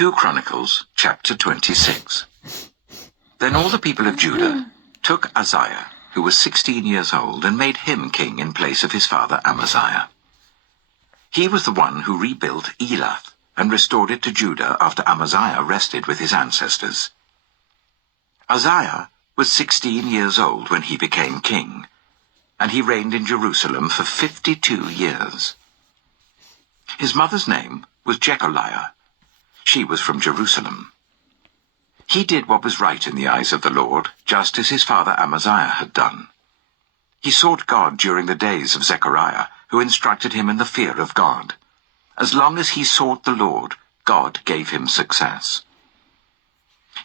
2 Chronicles, chapter 26. Then all the people of Judah took Uzziah, who was 16 years old, and made him king in place of his father Amaziah. He was the one who rebuilt Elath and restored it to Judah after Amaziah rested with his ancestors. Uzziah was 16 years old when he became king, and he reigned in Jerusalem for 52 years. His mother's name was Jecholiah. She was from Jerusalem. He did what was right in the eyes of the Lord, just as his father Amaziah had done. He sought God during the days of Zechariah, who instructed him in the fear of God. As long as he sought the Lord, God gave him success.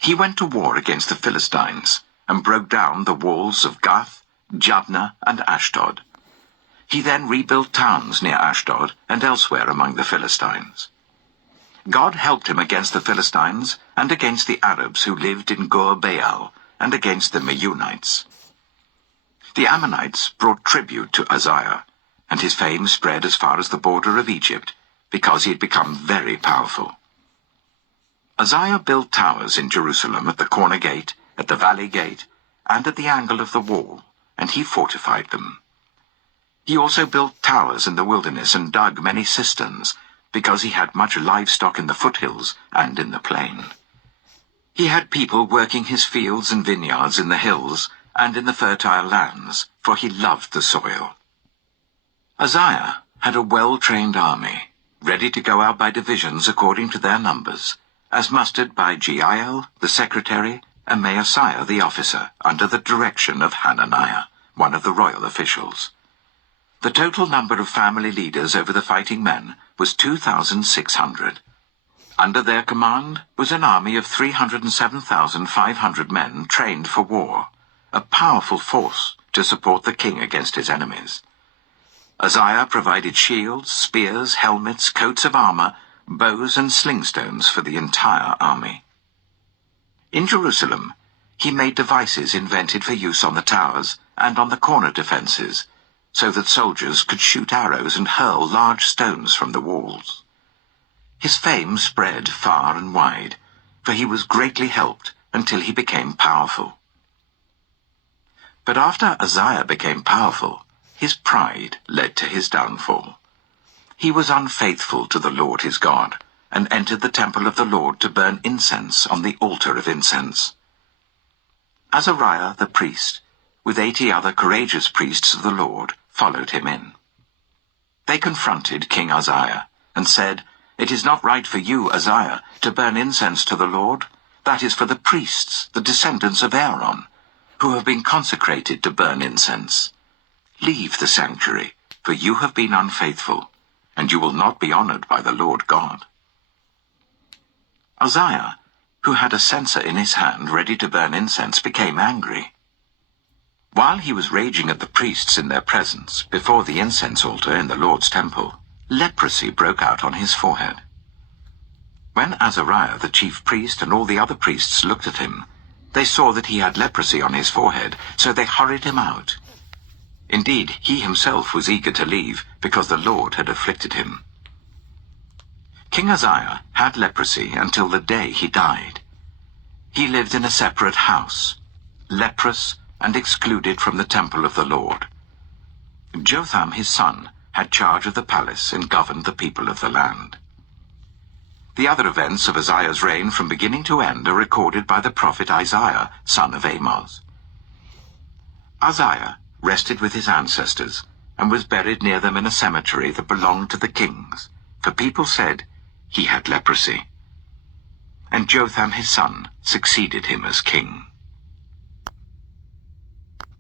He went to war against the Philistines and broke down the walls of Gath, Jabneh, and Ashdod. He then rebuilt towns near Ashdod and elsewhere among the Philistines. God helped him against the Philistines and against the Arabs who lived in Gur-Baal and against the Meunites. The Ammonites brought tribute to Uzziah, and his fame spread as far as the border of Egypt, because he had become very powerful. Uzziah built towers in Jerusalem at the corner gate, at the valley gate, and at the angle of the wall, and he fortified them. He also built towers in the wilderness and dug many cisterns, because he had much livestock in the foothills and in the plain. He had people working his fields and vineyards in the hills and in the fertile lands, for he loved the soil. Uzziah had a well-trained army, ready to go out by divisions according to their numbers, as mustered by Jeiel, the secretary, and Maaseiah, the officer, under the direction of Hananiah, one of the royal officials. The total number of family leaders over the fighting men was 2,600. Under their command was an army of 307,500 men trained for war, a powerful force to support the king against his enemies. Uzziah provided shields, spears, helmets, coats of armor, bows and slingstones for the entire army. In Jerusalem, he made devices invented for use on the towers and on the corner defenses, so that soldiers could shoot arrows and hurl large stones from the walls. His fame spread far and wide, for he was greatly helped until he became powerful. But after Uzziah became powerful, his pride led to his downfall. He was unfaithful to the Lord his God, and entered the temple of the Lord to burn incense on the altar of incense. Azariah the priest, with 80 other courageous priests of the Lord, followed him in. They confronted King Uzziah and said, "It is not right for you, Uzziah, to burn incense to the Lord. That is for the priests, the descendants of Aaron, who have been consecrated to burn incense. Leave the sanctuary, for you have been unfaithful, and you will not be honored by the Lord God." Uzziah, who had a censer in his hand ready to burn incense, became angry. While he was raging at the priests in their presence, before the incense altar in the Lord's temple, leprosy broke out on his forehead. When Azariah the chief priest and all the other priests looked at him, they saw that he had leprosy on his forehead, so they hurried him out. Indeed, he himself was eager to leave, because the Lord had afflicted him. King Uzziah had leprosy until the day he died. He lived in a separate house, leprous and excluded from the temple of the Lord. Jotham his son had charge of the palace and governed the people of the land. The other events of Uzziah's reign from beginning to end are recorded by the prophet Isaiah, son of Amoz. Uzziah rested with his ancestors and was buried near them in a cemetery that belonged to the kings, for people said he had leprosy. And Jotham his son succeeded him as king.